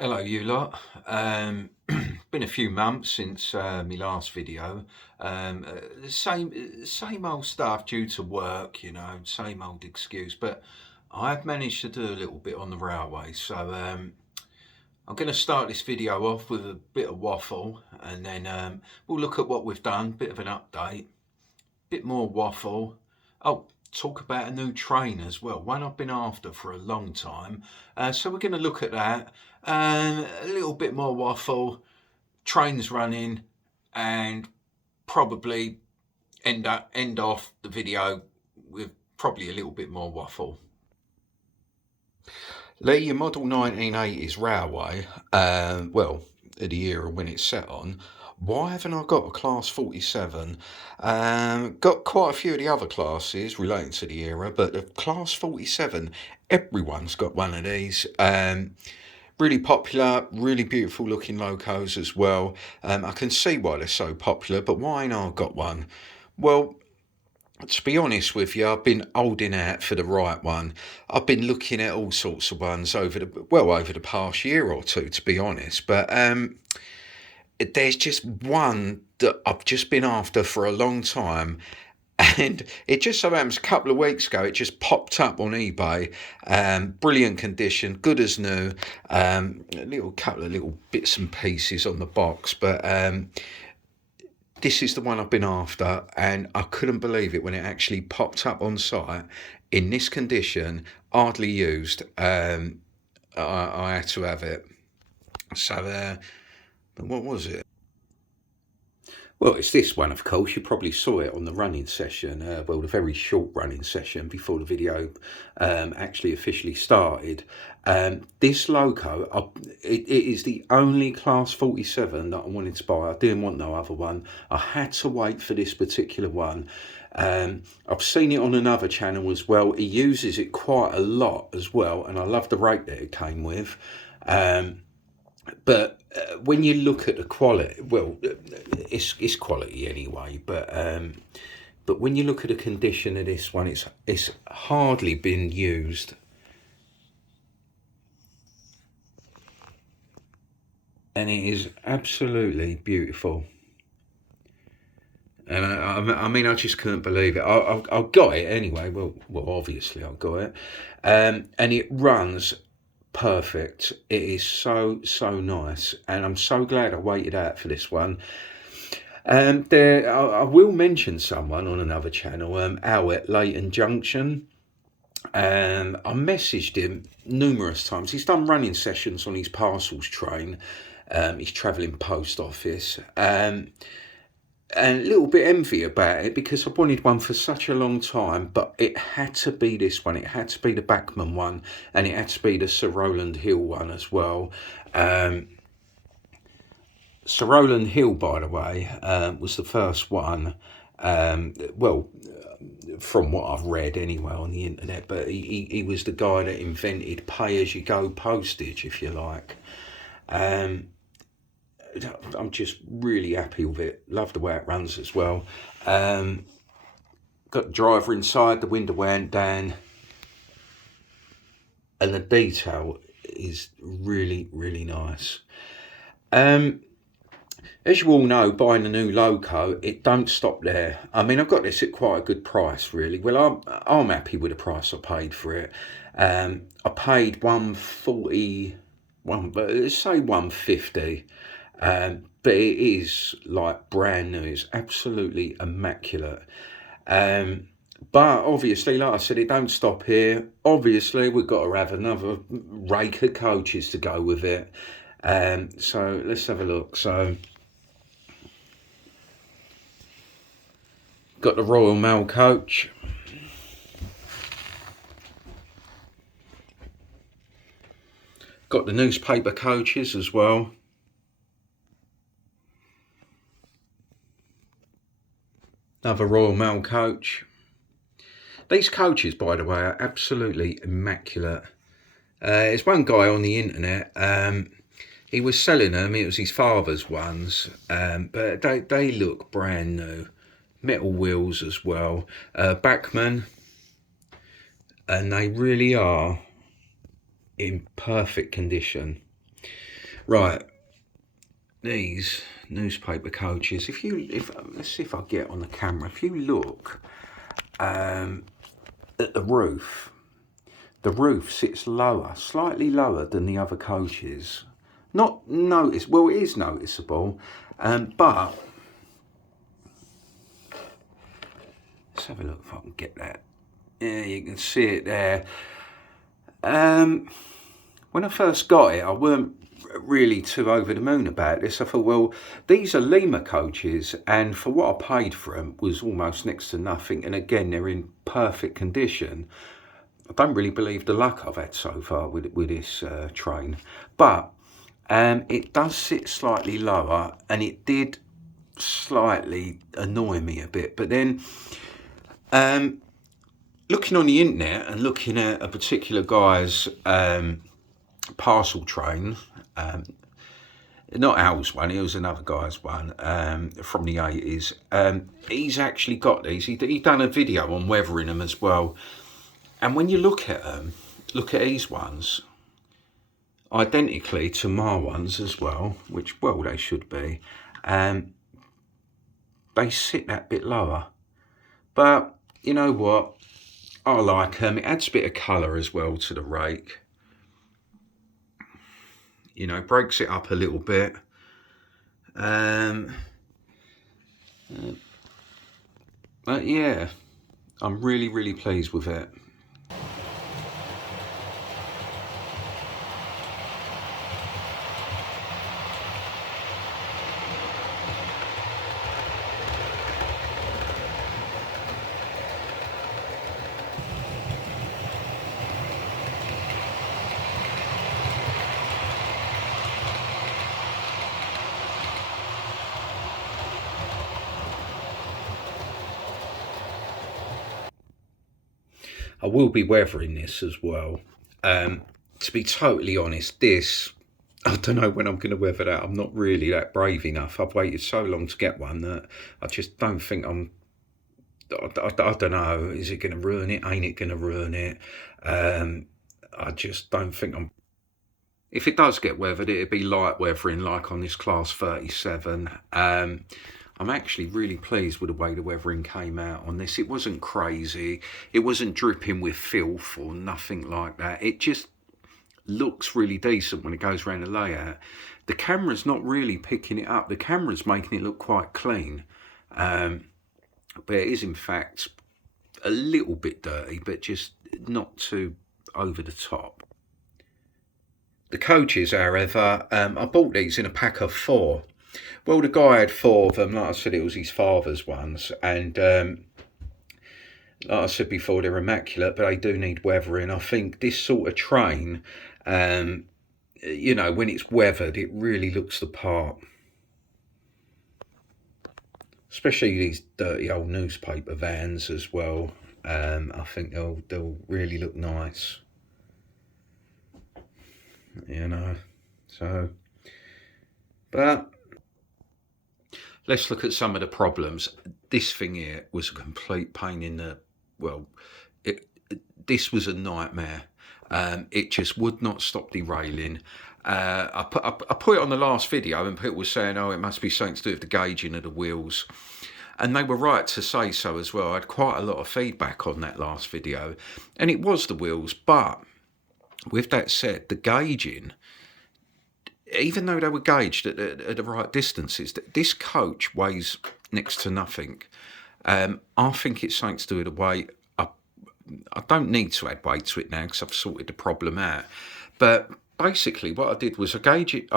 Hello you lot. Been a few months since my last video. Same old stuff due to work, same old excuse. But I've managed to do a little bit on the railway, so I'm going to start this video off with a bit of waffle, and then we'll look at what we've done. Bit of an update, bit more waffle. Oh, talk about a new train as well, one I've been after for a long time. So we're going to look at that. A little bit more waffle, trains running, and probably end off the video with probably a little bit more waffle. The model 1980s railway, well, the era when it's set on. Why haven't I got a class 47? Got quite a few of the other classes relating to the era, but the class 47, everyone's got one of these. Really popular, really beautiful looking locos as well. I can see why they're so popular, but why ain't I got one? Well, to be honest with you, I've been holding out for the right one. I've been looking at all sorts of ones over the past year or two, to be honest. But there's just one that I've just been after for a long time. And it just so happens a couple of weeks ago, it just popped up on eBay. Brilliant condition, good as new. Couple of little bits and pieces on the box, but this is the one I've been after, and I couldn't believe it when it actually popped up on site in this condition, hardly used. I had to have it. So, what was it? Well, it's this one, of course. You probably saw it on the running session, the very short running session before the video actually officially started. This loco, it is the only class 47 that I wanted to buy. I didn't want no other one. I had to wait for this particular one. I've seen it on another channel as well. He uses it quite a lot as well, and I love the rate that it came with. But when you look at the quality, well, it's quality anyway. But when you look at the condition of this one, it's hardly been used, and it is absolutely beautiful. And I mean, I just couldn't believe it. I got it anyway. Well, obviously I got it, and it runs perfect. It is so nice, and I'm so glad I waited out for this one. I will mention someone on another channel, Al at Leighton Junction. I messaged him numerous times. He's done running sessions on his parcels train. He's travelling post office. And a little bit envy about it because I wanted one for such a long time, but it had to be this one. It had to be the Bachmann one, and it had to be the Sir Rowland Hill one as well. Sir Rowland Hill, by the way, was the first one, from what I've read anyway on the internet, but he was the guy that invented pay-as-you-go postage, if you like. I'm just really happy with it. Love the way it runs as well. Got the driver inside, the window went down, and the detail is really nice. As you all know, buying a new loco, it don't stop there. I mean, I got this at quite a good price, really. Well, I'm happy with the price I paid for it. I paid $140, let's say $150. But it is like brand new. It's absolutely immaculate. But obviously, like I said, it don't stop here. Obviously, we've got to have another rake of coaches to go with it. So let's have a look. So got the Royal Mail coach. Got the newspaper coaches as well. Another Royal Mail coach. These coaches, by the way, are absolutely immaculate. There's one guy on the internet, he was selling them. It was his father's ones, but they look brand new. Metal wheels as well. Bachmann, and they really are in perfect condition. Right, these newspaper coaches, let's see if I get on the camera. If you look at the roof sits lower, slightly lower than the other coaches. Not notice, well, it is noticeable, but let's have a look if I can get that. Yeah, you can see it there. When I first got it, I weren't really too over the moon about this. I thought, well, these are Lima coaches, and for what I paid for them was almost next to nothing. And again, they're in perfect condition. I don't really believe the luck I've had so far with this train, but it does sit slightly lower, and it did slightly annoy me a bit. But then looking on the internet and looking at a particular guy's parcel train, not ours one, it was another guy's one from the 80s. He's actually got these. He done a video on weathering them as well. And when you look at them, look at these ones, identically to my ones as well, which, well, they should be, they sit that bit lower. But you know what? I like them. It adds a bit of colour as well to the rake. You know, breaks it up a little bit. But yeah, I'm really, really pleased with it. I will be weathering this as well. To be totally honest, this, I don't know when I'm going to weather that. I'm not really that brave enough. I've waited so long to get one that I just don't think I don't know. Is it going to ruin it? Ain't it going to ruin it? I just don't think I'm... If it does get weathered, it'd be light weathering like on this class 37. I'm actually really pleased with the way the weathering came out on this. It wasn't crazy. It wasn't dripping with filth or nothing like that. It just looks really decent when it goes around the layout. The camera's not really picking it up. The camera's making it look quite clean. But it is, in fact, a little bit dirty, but just not too over the top. The coaches, however, I bought these in a pack of 4. Well, the guy had 4 of them. Like I said, it was his father's ones. And like I said before, they're immaculate, but they do need weathering. I think this sort of train, you know, when it's weathered, it really looks the part. Especially these dirty old newspaper vans as well. I think they'll really look nice. You know, so... But... let's look at some of the problems. This thing here was a complete pain in the... well, this was a nightmare. It just would not stop derailing. I put it on the last video and people were saying, oh, it must be something to do with the gauging of the wheels. And they were right to say so as well. I had quite a lot of feedback on that last video. And it was the wheels. But with that said, the gauging... even though they were gauged at the right distances, this coach weighs next to nothing. I think it's something to do with the weight. I don't need to add weight to it now because I've sorted the problem out. But basically what I did was I gauged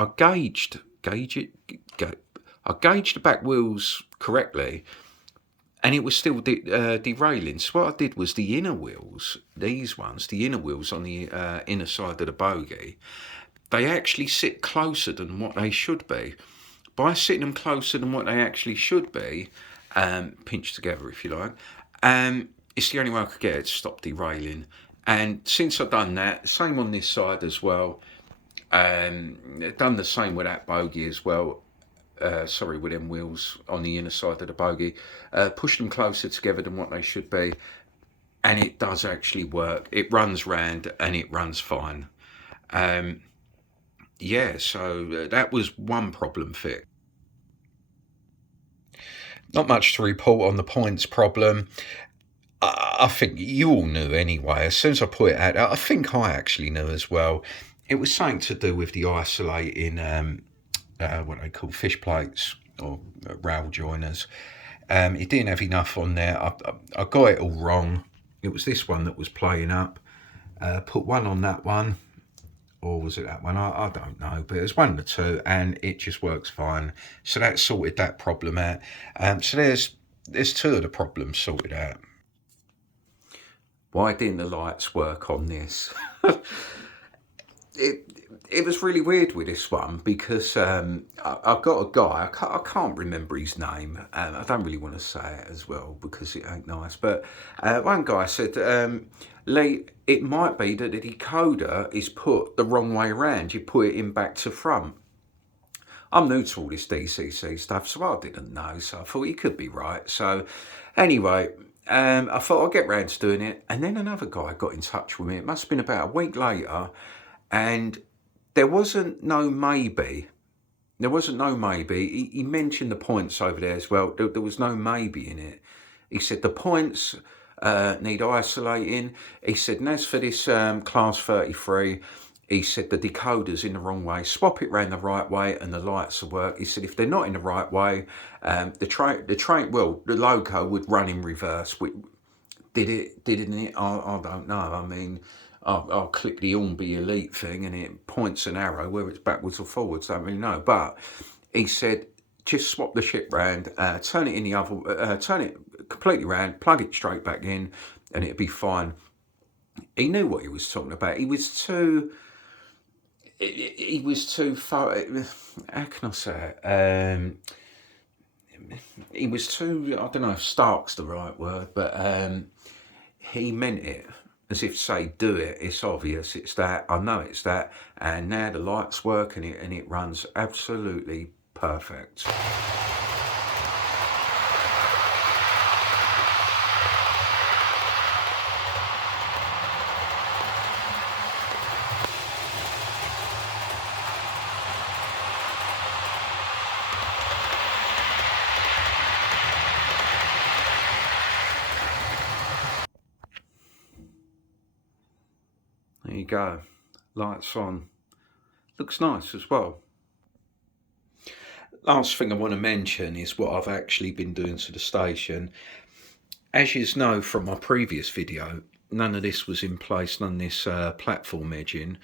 the back wheels correctly, and it was still derailing. So what I did was the inner wheels, these ones, the inner wheels on the inner side of the bogie, they actually sit closer than what they should be. By sitting them closer than what they actually should be, pinched together if you like, it's the only way I could get it to stop derailing. And since I've done that, same on this side as well, done the same with that bogie as well, with them wheels on the inner side of the bogie, pushed them closer together than what they should be, and it does actually work. It runs round and it runs fine. Yeah, so that was one problem fix. Not much to report on the points problem. I think you all knew anyway. As soon as I put it out, I think I actually knew as well. It was something to do with the isolating, what they call fish plates or rail joiners. It didn't have enough on there. I got it all wrong. It was this one that was playing up. Put one on that one, or was it that one? I don't know, but it was one of the two, and it just works fine. So that sorted that problem out. So there's two of the problems sorted out. Why didn't the lights work on this? it it was really weird with this one because I've got a guy, I can't remember his name, and I don't really want to say it as well because it ain't nice, but one guy said, Lee, it might be that the decoder is put the wrong way around, you put it in back to front. I'm new to all this DCC stuff, so I didn't know, so I thought he could be right. So anyway, I thought I'd get round to doing it, and then another guy got in touch with me. It must have been about a week later, and there wasn't no maybe. There wasn't no maybe. He mentioned the points over there as well. There was no maybe in it. He said the points need isolating. He said, and as for this class 33, he said the decoder's in the wrong way. Swap it round the right way and the lights will work. He said if they're not in the right way, the loco would run in reverse. Didn't it? I don't know. I mean, I'll click the Ormby Elite thing and it points an arrow whether it's backwards or forwards. I don't really know. But he said just swap the shit round, turn it in the other, turn it completely round, plug it straight back in, and it'd be fine. He knew what he was talking about. He was too. He was too far. How can I say it? He was too. I don't know if stark's the right word, but he meant it as if to say, do it, it's obvious, it's that, I know it's that, and now the lights work and it runs absolutely perfect. There you go, lights on, looks nice as well. Last thing I want to mention is what I've actually been doing to the station. As you know from my previous video, none of this was in place, none of this platform edging.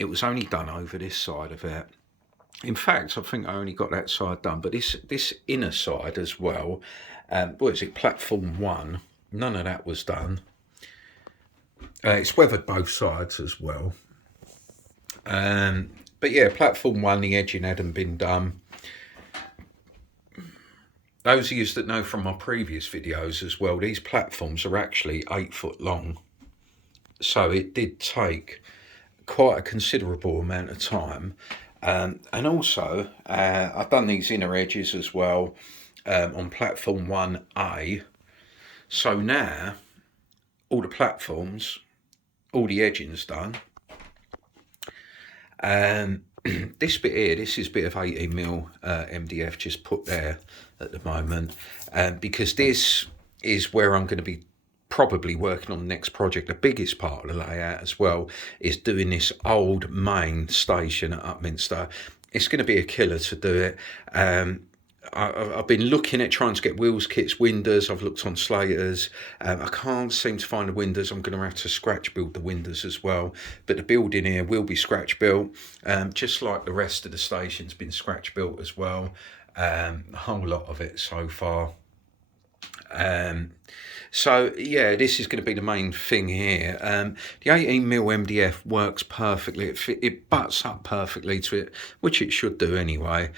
It was only done over this side of it. In fact, I think I only got that side done, but this inner side as well, what is it, platform 1, none of that was done. It's weathered both sides as well. But yeah, platform 1, the edging hadn't been done. Those of you that know from my previous videos as well, these platforms are actually 8 foot long. So it did take quite a considerable amount of time. And also, I've done these inner edges as well on platform 1A. So now, all the platforms, all the edging's done. This bit here, this is a bit of 18mm MDF just put there at the moment, because this is where I'm going to be probably working on the next project. The biggest part of the layout as well is doing this old main station at Upminster. It's going to be a killer to do it. I've been looking at trying to get wheels kits, windows. I've looked on Slater's. I can't seem to find the windows. I'm going to have to scratch build the windows as well. But the building here will be scratch built, just like the rest of the station's been scratch built as well. A whole lot of it so far. So yeah, this is going to be the main thing here. The 18mm MDF works perfectly. It butts up perfectly to it, which it should do anyway,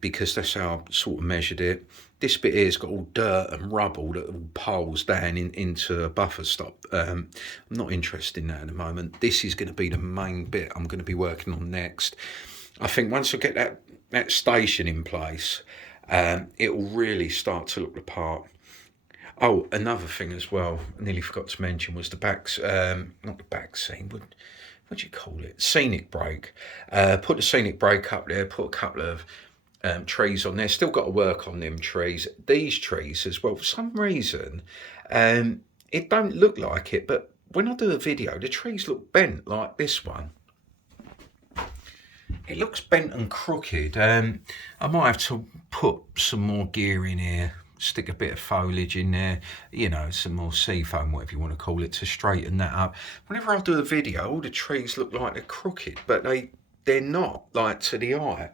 because that's how I sort of measured it. This bit here's got all dirt and rubble that all piles down into a buffer stop. I'm not interested in that at the moment. This is going to be the main bit I'm going to be working on next. I think once I get that station in place, it will really start to look the part. Oh, another thing as well, I nearly forgot to mention, was the backs, not the back seam, what do you call it? Scenic brake. Put the scenic brake up there, put a couple of trees on there. Still got to work on them trees. These trees as well, for some reason, it don't look like it, but when I do a video, the trees look bent like this one. It looks bent and crooked. I might have to put some more gear in here, stick a bit of foliage in there, you know, some more seafoam, whatever you want to call it, to straighten that up. Whenever I do a video, all the trees look like they're crooked, but they're not, like, to the eye.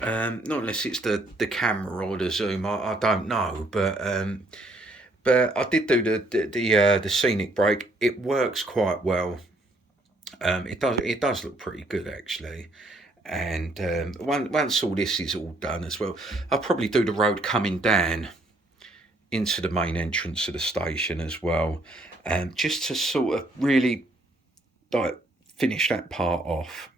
Not unless it's the camera or the zoom, I don't know, but I did do the scenic brake. It works quite well. It does look pretty good, actually. And once all this is all done as well, I'll probably do the road coming down into the main entrance of the station as well, just to sort of really like finish that part off,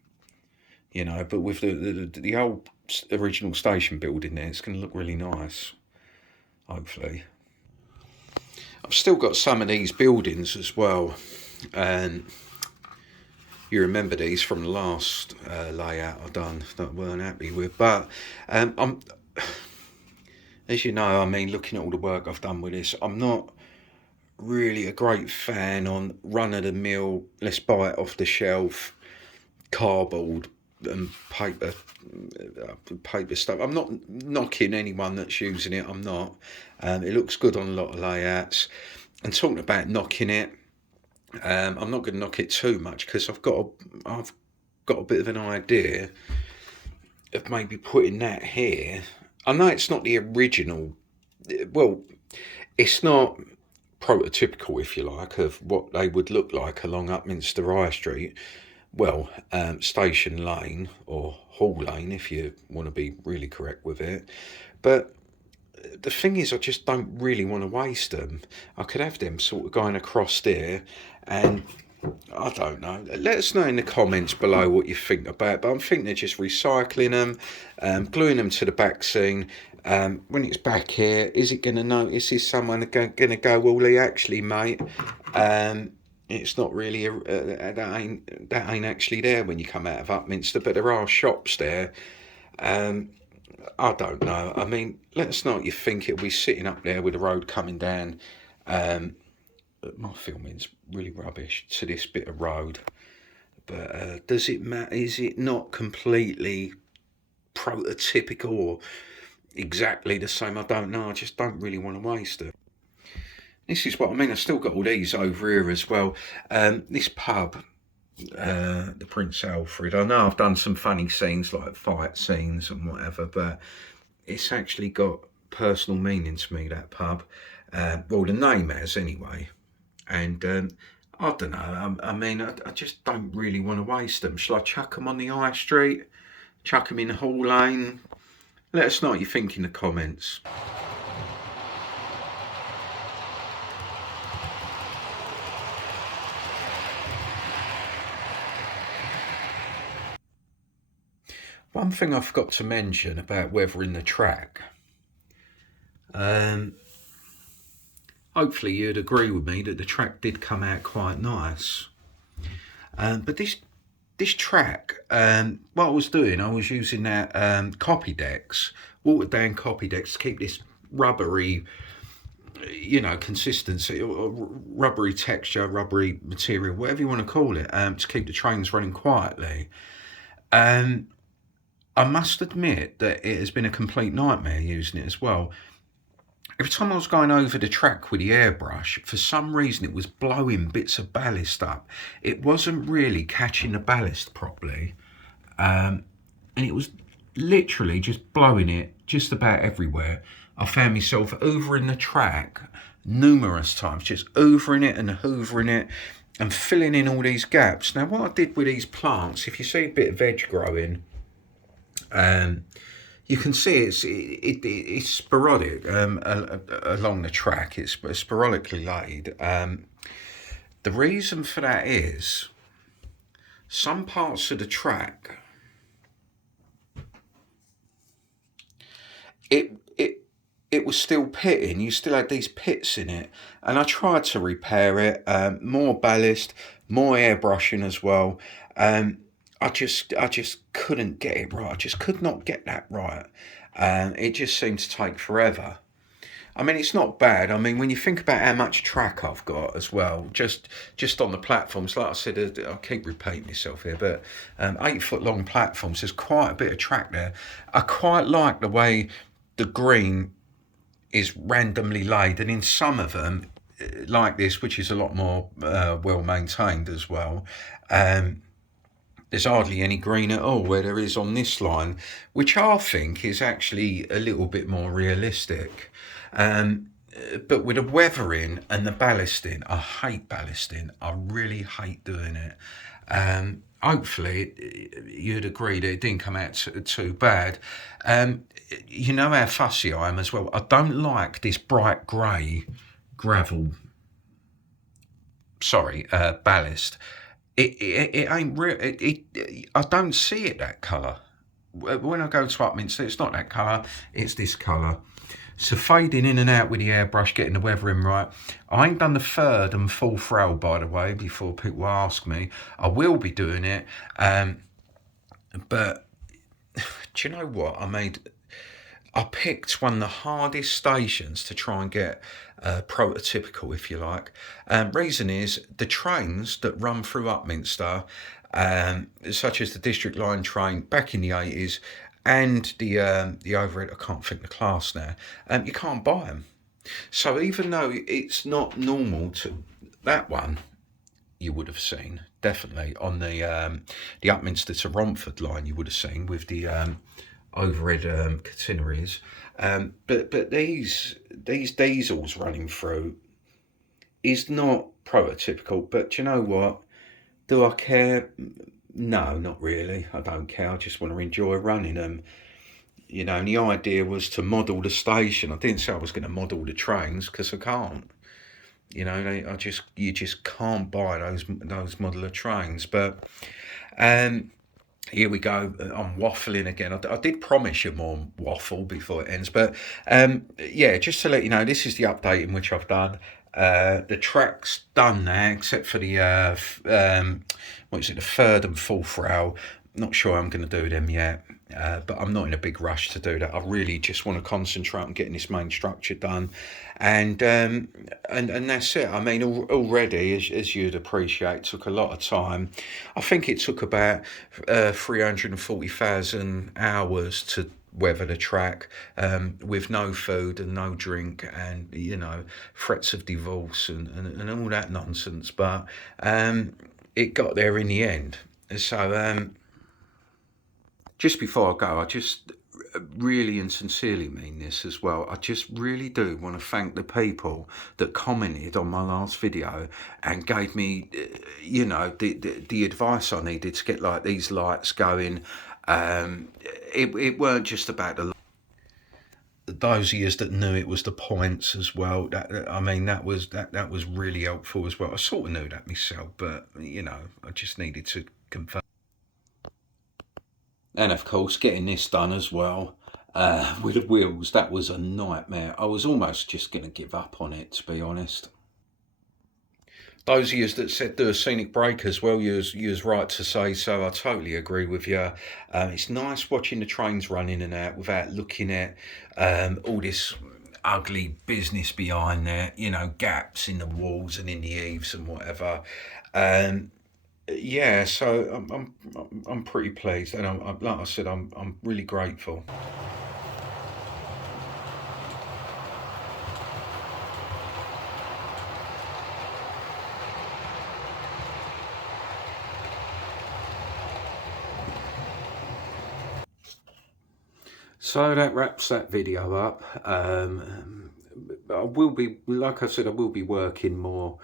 you know. But with the old original station building there, it's going to look really nice, hopefully. I've still got some of these buildings as well, and you remember these from the last layout I've done that I weren't happy with, but I'm, as you know, I mean, looking at all the work I've done with this, I'm not really a great fan on run-of-the-mill, let's buy it off the shelf, cardboard and paper stuff. I'm not knocking anyone that's using it, I'm not. It looks good on a lot of layouts. And talking about knocking it, I'm not going to knock it too much, because I've got a bit of an idea of maybe putting that here. I know it's not the original, well, it's not prototypical, if you like, of what they would look like along Upminster High Street. Well, Station Lane, or Hall Lane, if you want to be really correct with it. But the thing is, I just don't really want to waste them. I could have them sort of going across there, and I don't know. Let us know in the comments below what you think about it. But I'm thinking of just recycling them, gluing them to the back scene. When it's back here, is it going to notice? Is someone going to go, well, Lee, actually, mate, it's not really that ain't actually there when you come out of Upminster, but there are shops there. I don't know. I mean, let us know what you think. It'll be sitting up there with the road coming down. My filming's really rubbish to this bit of road, but does it matter? Is it not completely prototypical or exactly the same? I don't know. I just don't really want to waste it. This is what I mean. I've still got all these over here as well. This pub, the Prince Alfred, I know I've done some funny scenes like fight scenes and whatever, but it's actually got personal meaning to me, that pub. Well, the name has anyway. And I don't know, I mean, I just don't really want to waste them. Shall I chuck them on the high street? Chuck them in Hall Lane? Let us know what you think in the comments. One thing I forgot to mention about weathering the track. Hopefully you'd agree with me that the track did come out quite nice. But this track, what I was doing, I was using that copy decks, watered down copy decks, to keep this rubbery, you know, consistency, or rubbery texture, rubbery material, whatever you want to call it, to keep the trains running quietly. I must admit that it has been a complete nightmare using it as well. Every time I was going over the track with the airbrush, for some reason it was blowing bits of ballast up. It wasn't really catching the ballast properly, and it was literally just blowing it just about everywhere. I found myself hoovering the track numerous times, just hoovering it and hoovering it and filling in all these gaps. Now, what I did with these plants, if you see a bit of veg growing, you can see it's sporadic along the track. It's sporadically laid. The reason for that is some parts of the track, it was still pitting. You still had these pits in it, and I tried to repair it. More ballast, more airbrushing as well. I just couldn't get it right. I just could not get that right. It just seemed to take forever. I mean, it's not bad. I mean, when you think about how much track I've got as well, just on the platforms, like I said, I keep repeating myself here, but 8 foot long platforms, there's quite a bit of track there. I quite like the way the green is randomly laid, and in some of them, like this, which is a lot more well maintained as well. There's hardly any green at all where there is on this line, which I think is actually a little bit more realistic. Um, but with the weathering and the ballasting, I hate ballasting. I really hate doing it. Hopefully, you'd agree that it didn't come out too bad. You know how fussy I am as well. I don't like this bright grey gravel, ballast. It ain't real. I don't see it that colour. When I go to Upminster, it's not that colour. It's this colour. So fading in and out with the airbrush, getting the weathering right. I ain't done the third and fourth rail, by the way, before people ask me. I will be doing it. But do you know what? I picked one of the hardest stations to try and get prototypical, if you like. Reason is the trains that run through Upminster, such as the District Line train back in the 80s, and the overhead, I can't think the class now, you can't buy them. So even though it's not normal to that one, you would have seen definitely on the Upminster to Romford line, you would have seen with the overhead catenaries. But these diesels running through is not prototypical. But do you know what? Do I care? No, not really. I don't care. I just want to enjoy running them. You know, and the idea was to model the station. I didn't say I was going to model the trains because I can't. You know, you just can't buy those modular trains. But here we go. I'm waffling again. I did promise you more waffle before it ends, but yeah, just to let you know, this is the update in which I've done. The track's done now, except for the the third and fourth rail. Not sure I'm going to do them yet, but I'm not in a big rush to do that. I really just want to concentrate on getting this main structure done, and that's it. I mean, already, as you'd appreciate, took a lot of time. I think it took about 340,000 hours to weather the track, with no food and no drink, and threats of divorce and all that nonsense. But it got there in the end. So just before I go, I just really and sincerely mean this as well. I just really do want to thank the people that commented on my last video and gave me, the advice I needed to get like these lights going. It weren't just about those of you that knew it was the points as well. That was really helpful as well. I sort of knew that myself, but I just needed to confirm. And of course, getting this done as well with the wheels, that was a nightmare. I was almost just going to give up on it, to be honest. Those of you that said do a scenic break as well, you was right to say so. I totally agree with you. It's nice watching the trains run in and out without looking at all this ugly business behind there, gaps in the walls and in the eaves and whatever. Yeah, so I'm pretty pleased, and I'm like I said, I'm really grateful. So that wraps that video up. I will be, like I said, I will be working more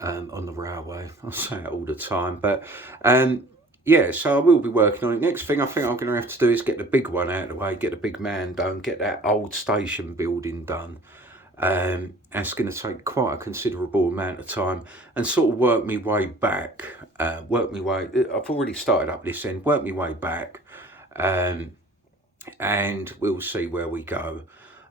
on the railway. I say it all the time, but yeah, so I will be working on it. Next thing I think I'm going to have to do is get the big one out of the way, get the big man done, get that old station building done. That's going to take quite a considerable amount of time, and sort of work my way back. I've already started up this end. Work my way back, and we'll see where we go.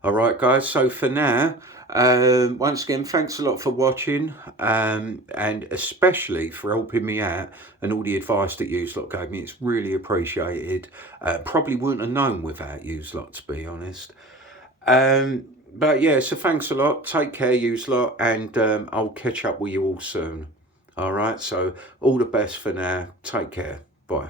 All right, guys. So for now, Once again, thanks a lot for watching, and especially for helping me out and all the advice that you lot gave me. It's really appreciated. Probably wouldn't have known without you lot, to be honest. But yeah, so thanks a lot. Take care, you lot, and I'll catch up with you all soon. All right, so all the best for now. Take care. Bye.